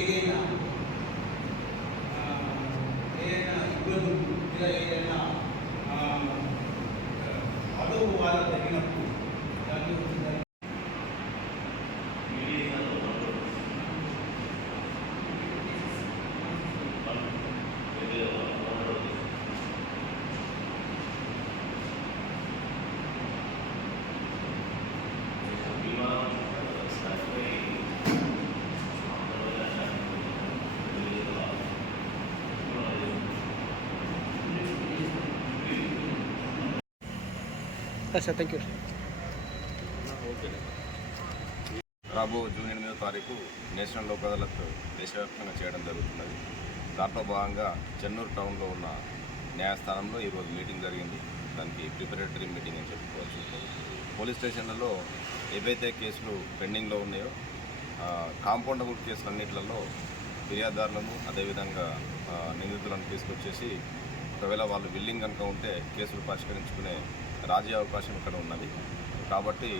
ఏదైనా ఇబ్బందులు ఇలా ఏదైనా అదొక వాళ్ళ తగినప్పుడు దాన్ని సార్ థ్యాంక్ యూ. రాబో జూన్ 8వ తారీఖు నేషనల్ లోక్ అదాలత్ దేశవ్యాప్తంగా చేయడం జరుగుతున్నది. దాంట్లో భాగంగా చెన్నూరు టౌన్లో ఉన్న న్యాయస్థానంలో ఈరోజు మీటింగ్ జరిగింది. దానికి ప్రిపరేటరీ మీటింగ్ అని చెప్పుకోవచ్చు. పోలీస్ స్టేషన్లలో ఏవైతే కేసులు పెండింగ్లో ఉన్నాయో కాంపౌండబుల్ కేసులన్నింటిలో ఫిర్యాదుదారులను అదేవిధంగా నిందితులను తీసుకొచ్చేసి ఒకవేళ వాళ్ళు విల్లింగ్ కనుక ఉంటే కేసులు పరిష్కరించుకునే రాజీ అవకాశం ఇక్కడ ఉన్నది. కాబట్టి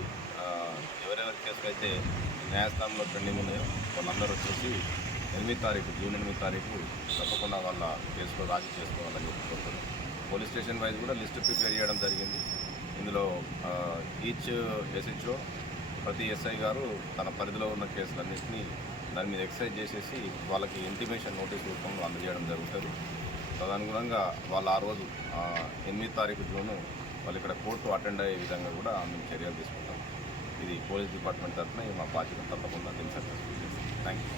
ఎవరెవరి కేసులు అయితే న్యాయస్థానంలో పెండింగ్ ఉన్నాయో వాళ్ళందరూ వచ్చేసి జూన్ 8 తారీఖు తప్పకుండా వాళ్ళ కేసులో రాజీ చేసుకోవాలని చెప్పుకుంటున్నాం. పోలీస్ స్టేషన్ వైజ్ కూడా లిస్టు ప్రిపేర్ చేయడం జరిగింది. ఇందులో ఈచ్ ఎస్హెచ్ఓ ప్రతి ఎస్ఐ గారు తన పరిధిలో ఉన్న కేసులన్నింటినీ దాని మీద ఎక్సైజ్ చేసేసి వాళ్ళకి ఇంటిమేషన్ నోటీస్ రూపంలో అందజేయడం జరుగుతుంది. తదనుగుణంగా వాళ్ళు ఆ రోజు 8 తారీఖు జూను వాళ్ళు ఇక్కడ కోర్టు అటెండ్ అయ్యే విధంగా కూడా మేము చర్యలు తీసుకుంటాం. ఇది పోలీస్ డిపార్ట్మెంట్ తరఫున మా బాధ్యత తప్పకుండా థ్యాంక్ యూ.